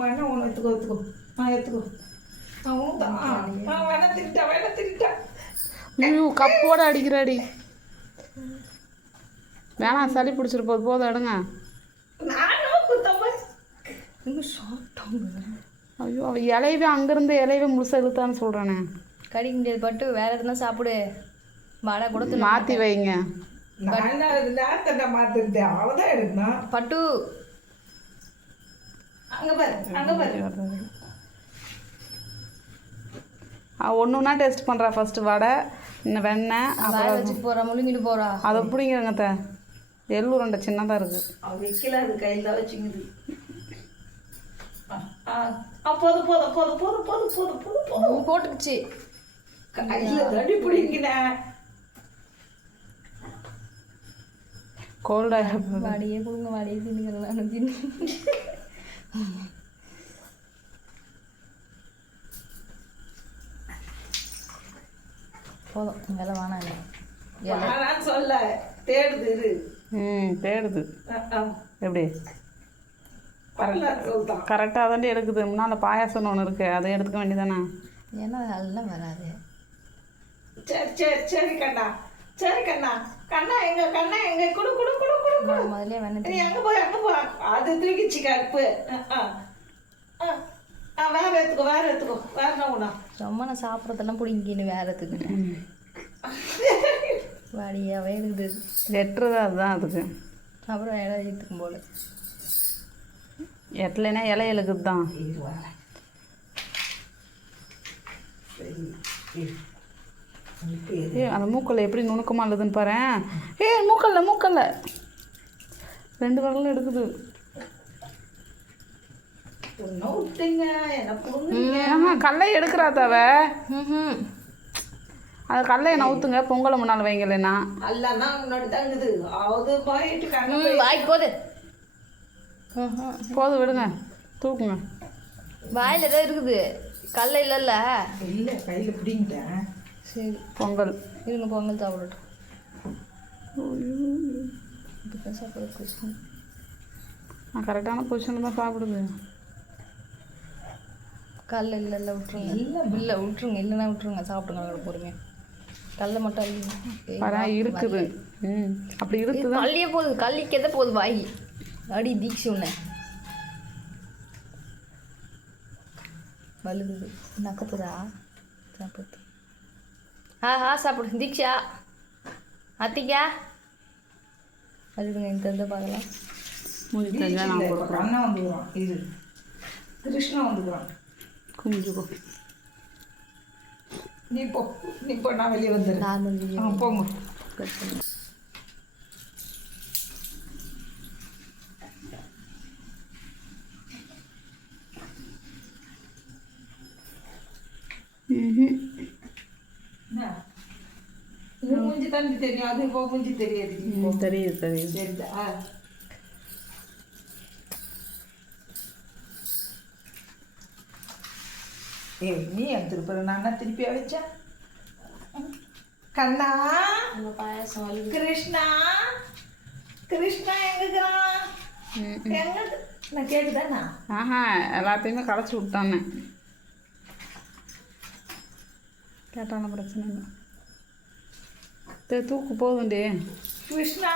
வேணா ஒன்று எடுத்துக்கோ எடுத்துக்கோ வேணா திருட்டா ஐயோ கப்போட அடிக்கிறாடி. வேணாம் சளி பிடிச்சிட்டு போதும் எடுங்க. ஐயோ அவள் இலையவே அங்கேருந்து இலையவே முழுசாக இழுத்தான்னு சொல்கிறானே. கடிக்க முடியாது பட்டு வேறு எதுனா சாப்பிடு. வடை கூட மாற்றி வைங்க. மாற்றிருந்தேன் அவ்வளோதான் எடுக்கணும். பட்டு அங்கே பாரு ஒன்றுனா டேஸ்ட் பண்ணுறா. ஃபஸ்ட்டு வடை, இன்னும் வெண்ணெய், அப்புறம் வச்சுட்டு போகிறா, முழுங்கிட்டு போகிறா. அதை பிடிங்கிறங்க எள்ளு ரெண்டை சின்னதாக இருக்குது. அவள் வைக்கல, அது கையில் தான் வச்சுங்குது. போதும் போதும் போதும் போதும் போதும் போதும் போதும் போதும் போட்டுக்குச்சு. கையில் தடி பிடிங்கினேன். கோல்டாக வாடியே கொடுங்க, வாடியே தின்னுக்கிறேன் தின்னு. போதும் வேலை வேணாம் இல்லை சொல்ல தேடுது. தேடுது எப்படி கரெக்டாக தாண்டி எடுக்குது. முன்னால் பாயாசம்னு ஒன்று இருக்குது, அதை எடுத்துக்க வேண்டியதானே. ஏன்னா அதெல்லாம் வராது. சரி சரி சரி கண்ணா, சரி கண்ணா. கண்ணா எங்க குடு குடு குடு குடு குடு. முதல்ல வேணும் அங்கே போ அது தூக்கிச்சு கப்பு. வேற எடுத்துக்கோ வேற ஒன்றா. சும்மா நான் சாப்பிட்றதெல்லாம் பிடிங்கின்னு வேற எடுத்துக்கிட்டேன். வாடியாவே இருக்குது. வெட்டுறது அதுதான் அதுக்கு. அப்புறம் இலை எடுத்துக்கும் போல எட்டலைன்னா இலை எழுக்குது தான். அந்த மூக்கல்ல எப்படி நுணுக்கமாக இல்லதுன்னு பாரு. மூக்கல்ல 2 வரலும் எடுக்குது. கல்லை எடுக்கிறாத்தாவ. அது கல்லையை நவுத்துங்க, பொங்கலை முன்னால் வைங்கலன்னா. போதும் விடுங்க, தூக்குங்க. வாயில் ஏதோ இருக்குது, கல்ல இல்லைல்ல. இல்லை கையில் பிடிங்கிட்டேன். சரி பொங்கல் இருங்க, பொங்கல் சாப்பிடட்டும். நான் கரெக்டான பொசிஷனில் தான் சாப்பிடுது. கல் இல்லைல்ல விட்டுருங்க. இல்லை விட்டுருங்க, இல்லைன்னா விட்டுருங்க, சாப்பிடுங்க பொறுமையாக. கல்லை மட்டும் இருக்குது. அப்படி இருக்குது. கல்லியே போகுது, கல்லிக்கு எதை போகுது வாய். அடி தீக்ஷி ஒன்று வலுகுது. நக்கப்போதா சாப்பிடு. சாப்பிடு தீக்ஷா. அத்திக்கா வலுடுங்க. இந்த பார்க்கலாம். அண்ணா வந்துடுவான். இது கிருஷ்ணா வந்துடுவான். குமிஞ்சுக்கோ. நீ போ நான் வெளியே வந்துடுறேன். நார்மல் போங்க. மூஞ்சி தண்ணி தெரியும், அது இப்போ மூஞ்சி தெரியாது. தெரியுது சரிதா. நீ எடுத்துருப்ப, நான் திருப்பியா வச்சேன். கண்ணா பாயாசம் கிருஷ்ணா எங்குறான்? எங்க நான் கேட்டுதானா? எல்லாத்தையுமே களைச்சி விட்டானே. கேட்டான பிரச்சனை இல்லை. தூக்கு போதுண்டே. கிருஷ்ணா